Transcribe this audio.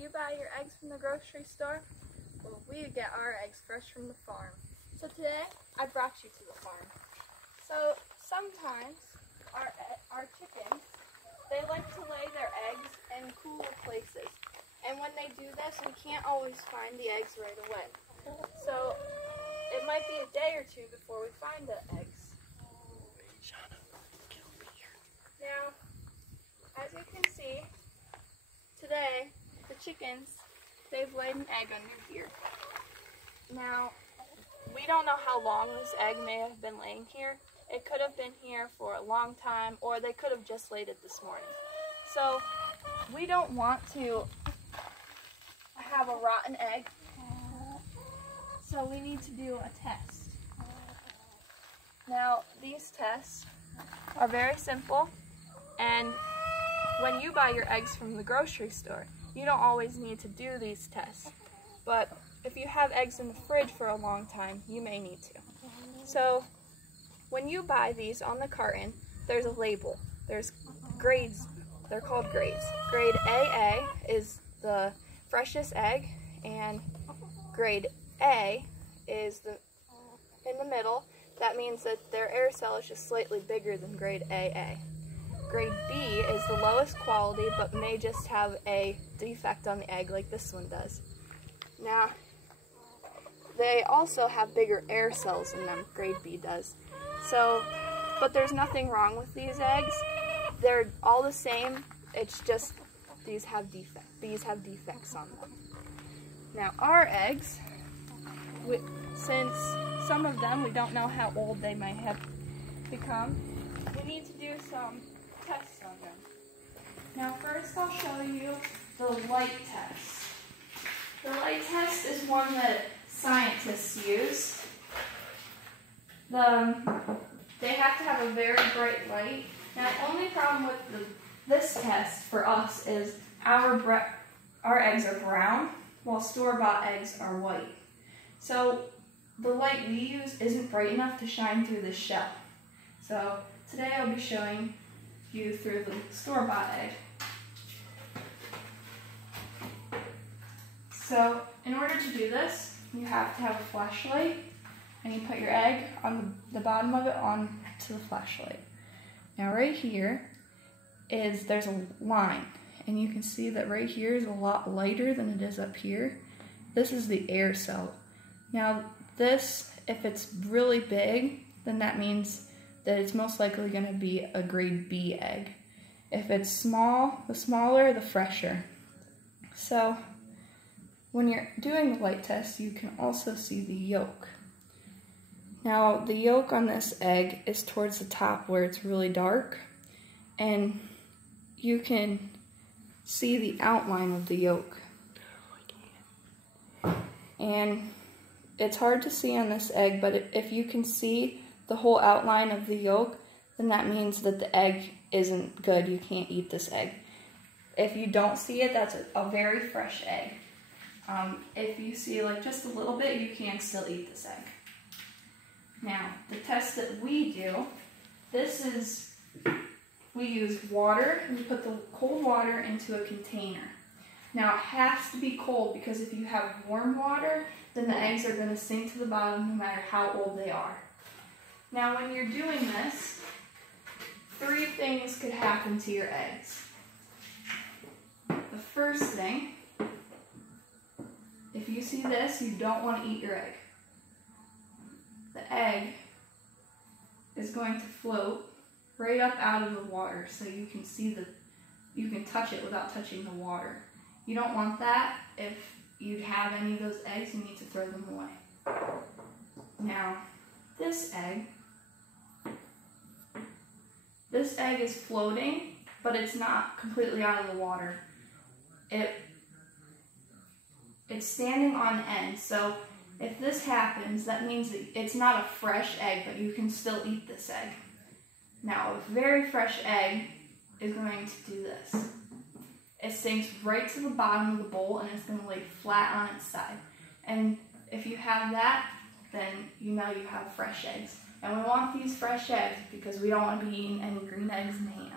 you buy your eggs from the grocery store? Well, we get our eggs fresh from the farm. So today, I brought you to the farm. So sometimes our chickens, they like to lay their eggs in cooler places. And when they do this, we can't always find the eggs right away. So it might be a day or two before we find the eggs. Now, as you can see, today, the chickens, they've laid an egg under here. Now, we don't know how long this egg may have been laying here. It could have been here for a long time, or they could have just laid it this morning. So, we don't want to have a rotten egg, so we need to do a test. Now, these tests are very simple, and when you buy your eggs from the grocery store, you don't always need to do these tests. But if you have eggs in the fridge for a long time, you may need to. So when you buy these on the carton, there's a label. There's grades. They're called grades. Grade AA is the freshest egg, and grade A is in the middle. That means that their air cell is just slightly bigger than grade AA. Grade B is the lowest quality, but may just have a defect on the egg like this one does. Now, they also have bigger air cells in them, grade B does. So, but there's nothing wrong with these eggs. They're all the same, it's just these have defects on them. Now, our eggs, since some of them, we don't know how old they might have become, we need to do some tests on them. Now first I'll show you the light test. The light test is one that scientists use. They have to have a very bright light. Now the only problem with this test for us is our eggs are brown, while store-bought eggs are white. So the light we use isn't bright enough to shine through the shell. So today I'll be showing you through the store-bought egg. So in order to do this, you have to have a flashlight, and you put your egg on the bottom of it onto the flashlight. Now right here there's a line, and you can see that right here is a lot lighter than it is up here. This is the air cell. Now this, if it's really big, then that means that it's most likely going to be a grade B egg. If it's small, the smaller, the fresher. So when you're doing the light test, you can also see the yolk. Now the yolk on this egg is towards the top where it's really dark, and you can see the outline of the yolk. And it's hard to see on this egg, but if you can see the whole outline of the yolk, then that means that the egg isn't good. You can't eat this egg. If you don't see it, that's a very fresh egg. If you see like just a little bit, you can still eat this egg. Now, the test that we do, we use water, and we put the cold water into a container. Now it has to be cold, because if you have warm water, then the eggs are going to sink to the bottom no matter how old they are. Now when you're doing this, 3 things could happen to your eggs. The first thing, if you see this, you don't want to eat your egg. The egg is going to float right up out of the water, so you can see you can touch it without touching the water. You don't want that. If you have any of those eggs, you need to throw them away. Now, this egg is floating, but it's not completely out of the water. It's standing on end, so if this happens, that means that it's not a fresh egg, but you can still eat this egg. Now, a very fresh egg is going to do this. It sinks right to the bottom of the bowl, and it's going to lay flat on its side. And if you have that, then you know you have fresh eggs. And we want these fresh eggs because we don't want to be eating any green eggs in the hand.